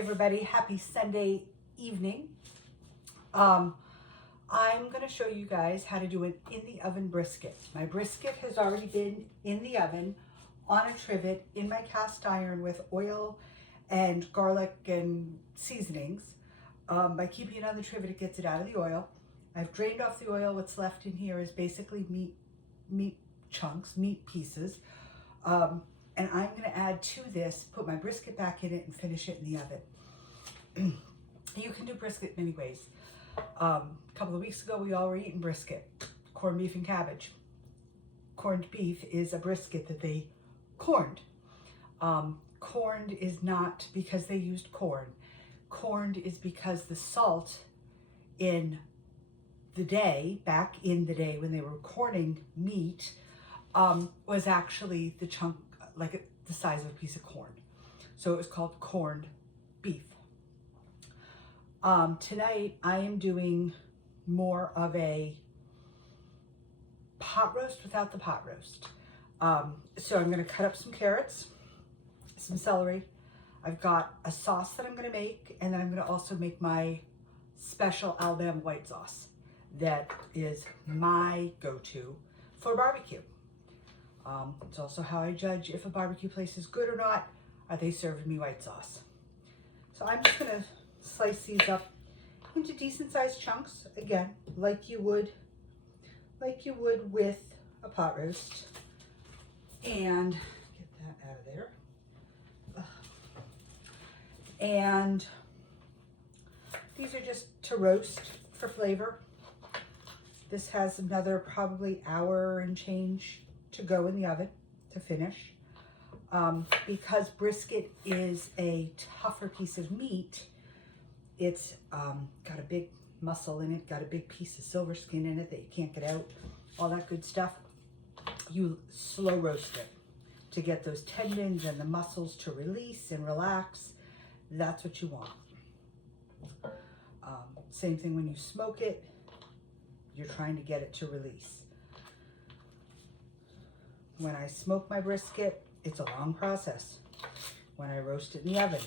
everybody, happy Sunday evening. I'm going to show you guys how to do an in the oven brisket. My brisket has already been in the oven on a trivet in my cast iron with oil and garlic and seasonings. By keeping it on the trivet, it gets it out of the oil. I've drained off the oil. What's left in here is basically meat chunks, meat pieces. And I'm going to add to this, put my brisket back in it and finish it in the oven. You can do brisket many ways. A couple of weeks ago, we all were eating brisket, corned beef and cabbage. Corned beef is a brisket that they corned. Corned is not because they used corn. Corned is because the salt in the day, back in the day when they were corning meat, was actually the chunk, like the size of a piece of corn. So it was called corned beef. Tonight I am doing more of a pot roast without the pot roast. So I'm going to cut up some carrots, some celery. I've got a sauce that I'm going to make, and then I'm going to also make my special Alabama white sauce that is my go-to for barbecue. It's also how I judge if a barbecue place is good or not. Are they serving me white sauce? So I'm just going to slice these up into decent sized chunks, again, like you would with a pot roast. And get that out of there. And these are just to roast for flavor. This has another probably hour and change to go in the oven to finish. Because brisket is a tougher piece of meat, it's got a big muscle in it, got a big piece of silver skin in it that you can't get out, all that good stuff. You slow roast it to get those tendons and the muscles to release and relax. That's what you want. Same thing when you smoke it, you're trying to get it to release. When I smoke my brisket, it's a long process. When I roast it in the oven,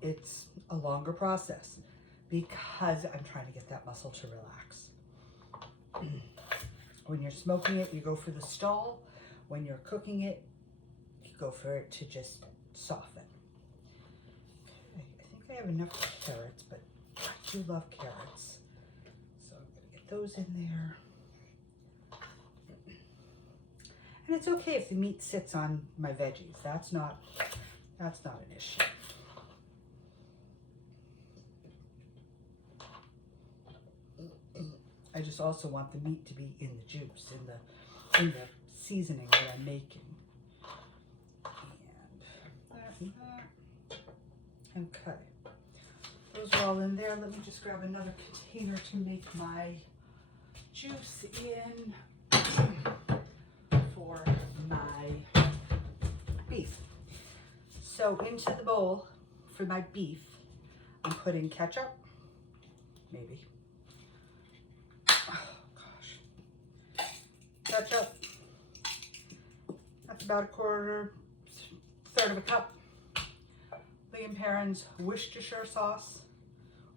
it's a longer process because I'm trying to get that muscle to relax. When you're smoking it, you go for the stall. When you're cooking it, you go for it to just soften. Okay, I think I have enough carrots, but I do love carrots. So I'm gonna get those in there. And it's okay if the meat sits on my veggies. That's not an issue. I just also want the meat to be in the juice, in the seasoning that I'm making. And that. Okay. Those are all in there. Let me just grab another container to make my juice in for my beef. So into the bowl for my beef, I'm putting ketchup, maybe. Oh gosh. Ketchup. That's about third of a cup. Liam Perrin's Worcestershire sauce,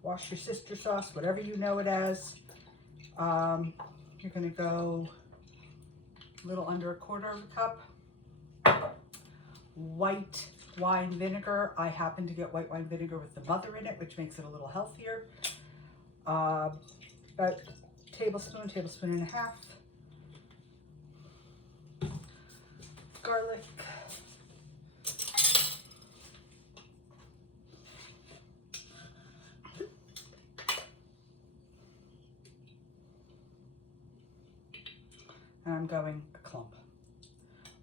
Worcestershire sauce, whatever you know it as. You're gonna go a little under a quarter of a cup. White wine vinegar. I happen to get white wine vinegar with the mother in it, which makes it a little healthier. About tablespoon and a half. Garlic. And I'm going a clump.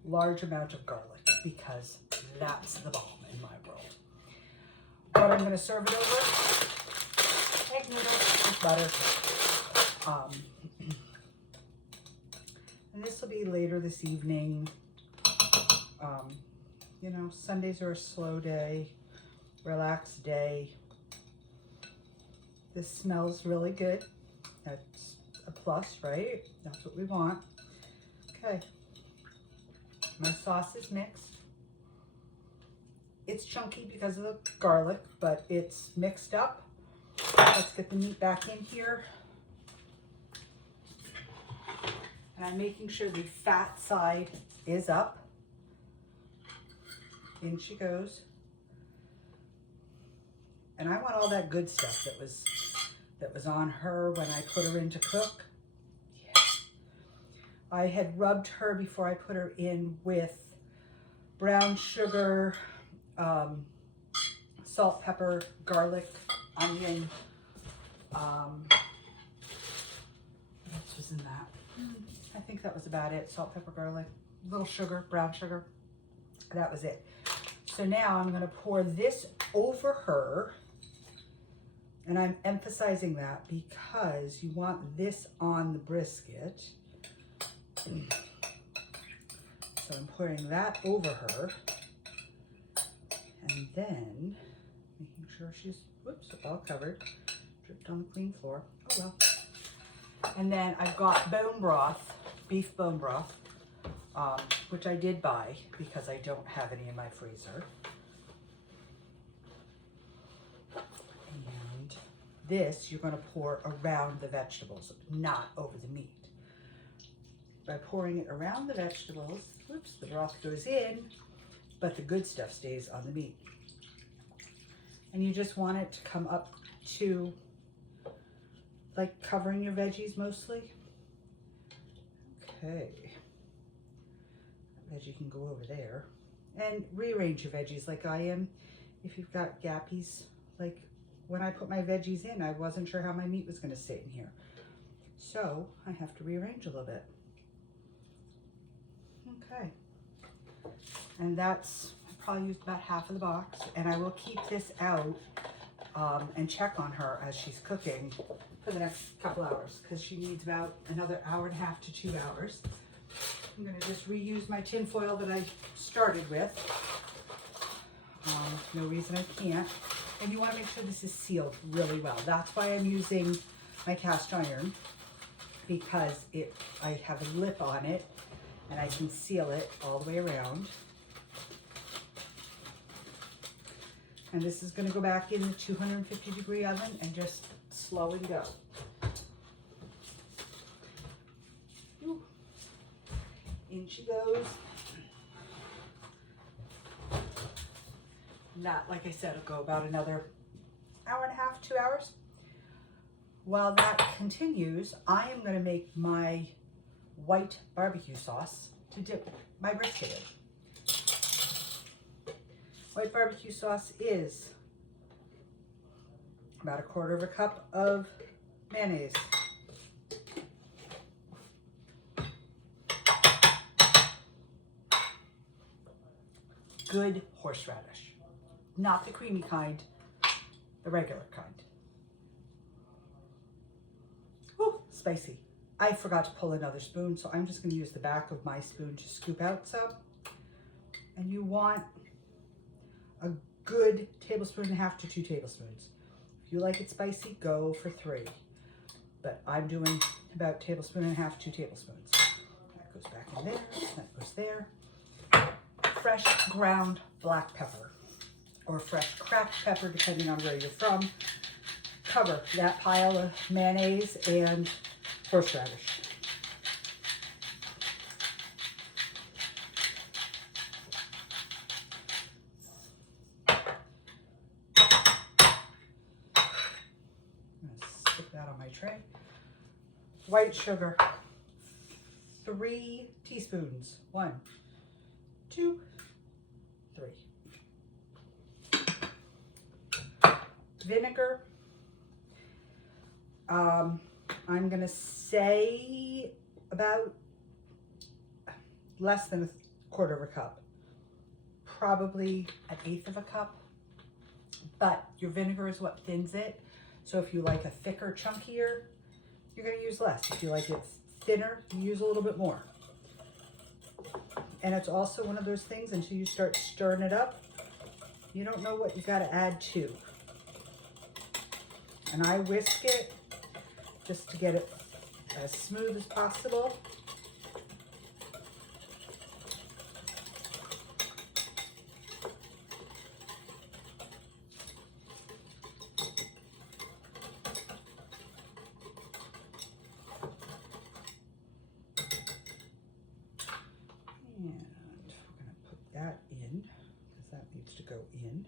Large amount of garlic because that's the bomb in my world. But I'm going to serve it over egg noodles with butter. And this will be later this evening. You know, Sundays are a slow day, relaxed day. This smells really good. That's a plus, right? That's what we want. Okay. My sauce is mixed. It's chunky because of the garlic, but it's mixed up. Let's get the meat back in here. And I'm making sure the fat side is up. In she goes. And I want all that good stuff that was on her when I put her in to cook. Yeah. I had rubbed her before I put her in with brown sugar, salt, pepper, garlic, onion. What else was in that? I think that was about it. Salt, pepper, garlic, little sugar, brown sugar. That was it. So now I'm going to pour this over her. And I'm emphasizing that because you want this on the brisket. So I'm pouring that over her. And then making sure she's, whoops, all covered. Dripped on the clean floor. Oh well. And then I've got bone broth, beef bone broth, which I did buy because I don't have any in my freezer. And this you're going to pour around the vegetables, not over the meat. By pouring it around the vegetables, whoops, the broth goes in, but the good stuff stays on the meat. And you just want it to come up to like covering your veggies mostly. Okay. That veggie can go over there. And rearrange your veggies like I am. If you've got gappies, like when I put my veggies in, I wasn't sure how my meat was going to stay in here. So I have to rearrange a little bit. Okay. And that's, I probably used about half of the box. And I will keep this out and check on her as she's cooking for the next couple hours because she needs about another hour and a half to 2 hours. I'm going to just reuse my tin foil that I started with. No reason I can't. And you want to make sure this is sealed really well. That's why I'm using my cast iron, because I have a lip on it and I can seal it all the way around. And this is going to go back in the 250-degree oven and just slow and go. Ooh. In she goes. And that, like I said, will go about another hour and a half, 2 hours. While that continues, I am going to make my white barbecue sauce to dip my brisket in. White barbecue sauce is about 1/4 cup of mayonnaise. Good horseradish. Not the creamy kind, the regular kind. Whew, spicy. I forgot to pull another spoon, so I'm just going to use the back of my spoon to scoop out some. And you want a good 1.5 tablespoons to 2 tablespoons. If you like it spicy, go for 3. But I'm doing about 1.5 tablespoons, 2 tablespoons. That goes back in there, that goes there. Fresh ground black pepper or fresh cracked pepper, depending on where you're from. Cover that pile of mayonnaise and horseradish. Stick that on my tray. White sugar, 3 teaspoons. 1, 2, 3. Vinegar. I'm gonna say about less than 1/4 cup. Probably 1/8 cup. But your vinegar is what thins it. So if you like a thicker, chunkier, you're going to use less. If you like it thinner, you use a little bit more. And it's also one of those things, until you start stirring it up, you don't know what you got to add to. And I whisk it just to get it as smooth as possible. go in.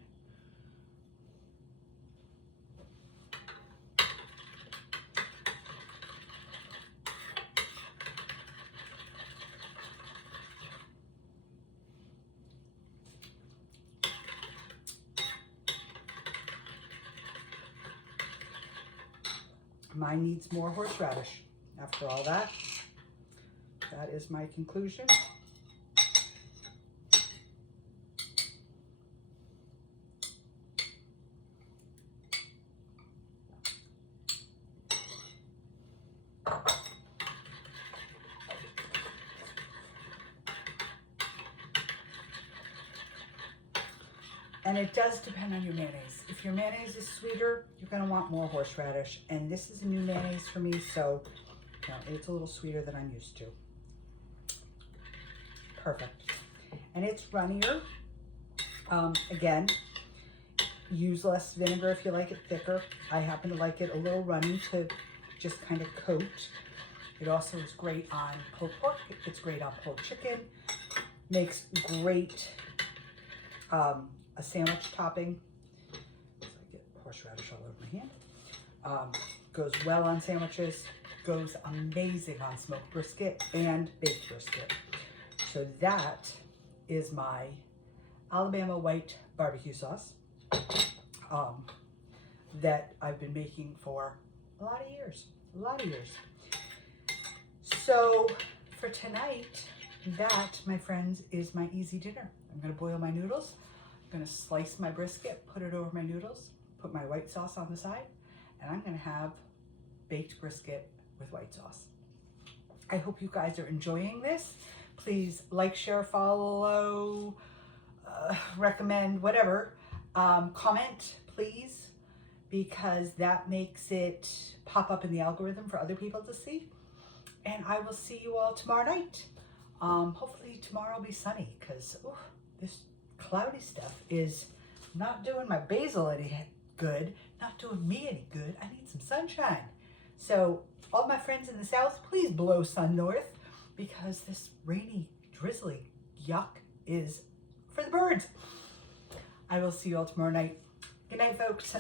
Mine needs more horseradish. After all that, that is my conclusion. And it does depend on your mayonnaise. If your mayonnaise is sweeter, you're gonna want more horseradish. And this is a new mayonnaise for me, so you know, it's a little sweeter than I'm used to. Perfect. And it's runnier. Again, use less vinegar if you like it thicker. I happen to like it a little runny to just kind of coat. It also is great on pulled pork. It's great on pulled chicken. Makes great a sandwich topping. So I get horseradish all over my hand. Goes well on sandwiches. Goes amazing on smoked brisket and baked brisket. So that is my Alabama white barbecue sauce that I've been making for a lot of years. So for tonight, that, my friends, is my easy dinner. I'm gonna boil my noodles. I'm gonna slice my brisket, put it over my noodles, put my white sauce on the side, and I'm gonna have baked brisket with white sauce. I hope you guys are enjoying this. Please like, share, follow, recommend, whatever. Comment, please, because that makes it pop up in the algorithm for other people to see. And I will see you all tomorrow night. Hopefully tomorrow will be sunny, because this cloudy stuff is not doing my basil any good, not doing me any good. I need some sunshine. So all my friends in the south, please blow sun north, because this rainy, drizzly yuck is for the birds. I will see you all tomorrow night. Good night, folks.